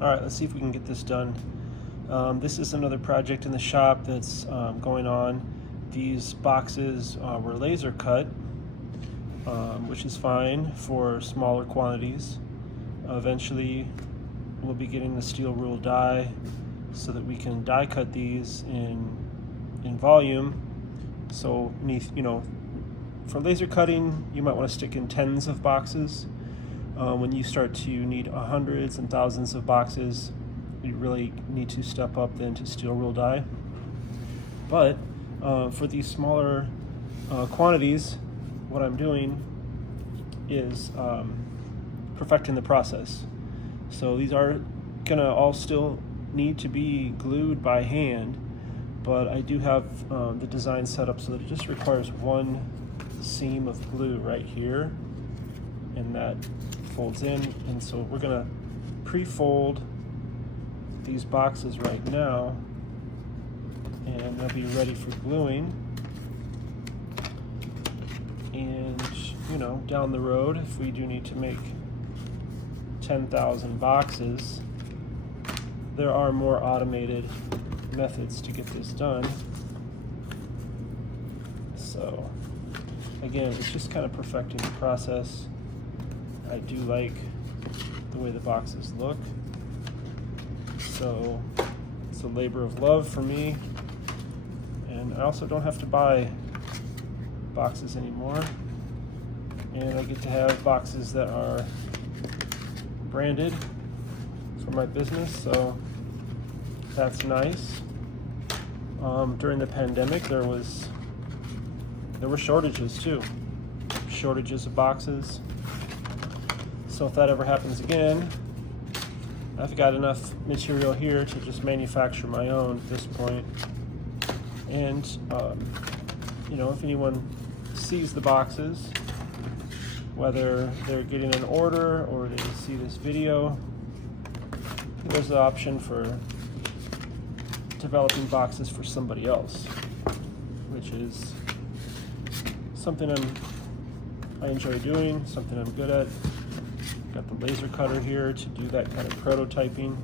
All right, let's see if we can get this done. This is another project in the shop that's going on. These boxes were laser cut, which is fine for smaller quantities. Eventually, we'll be getting the steel rule die so that we can die cut these in volume. So, for laser cutting, you might want to stick in tens of boxes. When you start to need hundreds and thousands of boxes, you really need to step up then to steel rule die. But for these smaller quantities, what I'm doing is perfecting the process. So these are gonna all still need to be glued by hand, but I do have the design set up so that it just requires one seam of glue right here, and that folds in. And so we're gonna pre-fold these boxes right now, and they'll be ready for gluing. And down the road, if we do need to make 10,000 boxes, there are more automated methods to get this done. So again, it's just kind of perfecting the process. I do like the way the boxes look, so it's a labor of love for me. And I also don't have to buy boxes anymore, and I get to have boxes that are branded for my business, so that's nice. During the pandemic, there were shortages too, shortages of boxes. So if that ever happens again, I've got enough material here to just manufacture my own at this point. And if anyone sees the boxes, whether they're getting an order or they see this video, there's the option for developing boxes for somebody else, which is something I enjoy doing, something I'm good at. Got the laser cutter here to do that kind of prototyping.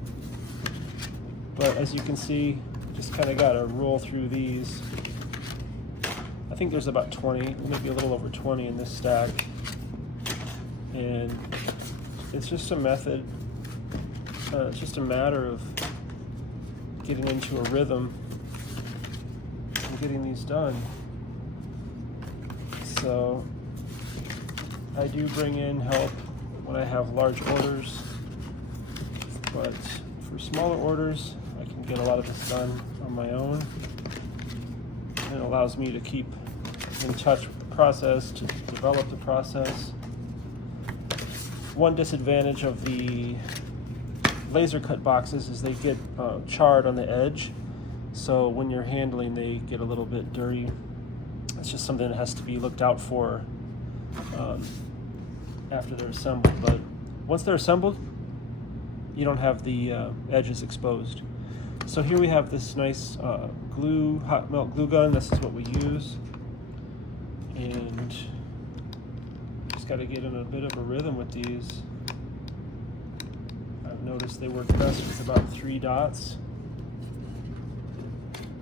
But as you can see, just kind of got to roll through these. I think there's about 20, maybe a little over 20 in this stack. And it's just a method, it's just a matter of getting into a rhythm and getting these done. So I do bring in help when I have large orders, but for smaller orders, I can get a lot of this done on my own. And it allows me to keep in touch with the process, to develop the process. One disadvantage of the laser cut boxes is they get charred on the edge. So when you're handling, they get a little bit dirty. It's just something that has to be looked out for after they're assembled. But once they're assembled, you don't have the edges exposed. So here we have this nice hot melt glue gun. This is what we use. And just got to get in a bit of a rhythm with these. I've noticed they work best with about 3 dots.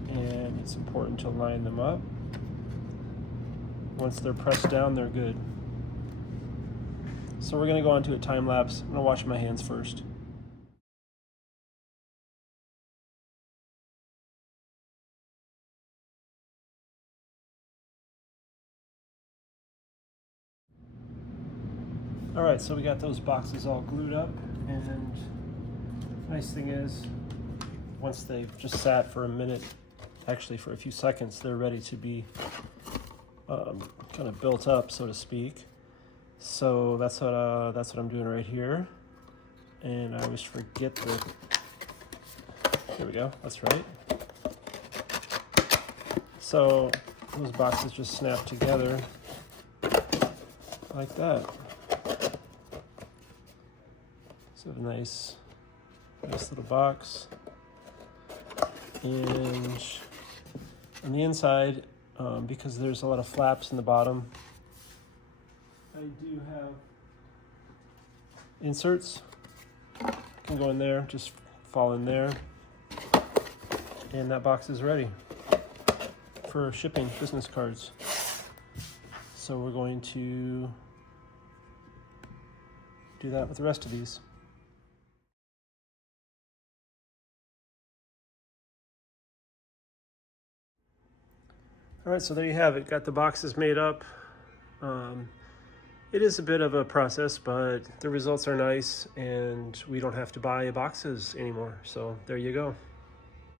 And it's important to line them up. Once they're pressed down, they're good. So we're going to go on to a time lapse. I'm going to wash my hands first. All right, so we got those boxes all glued up, and the nice thing is, once they've just sat for a minute, actually for a few seconds, they're ready to be kind of built up, so to speak. So that's what I'm doing right here. And I always forget here we go, that's right. So those boxes just snap together like that. So a nice little box. And on the inside, because there's a lot of flaps in the bottom, I do have inserts can go in there, just fall in there, and that box is ready for shipping business cards. So we're going to do that with the rest of these. All right, so there you have it. Got the boxes made up. It is a bit of a process, but the results are nice, and we don't have to buy boxes anymore. So there you go.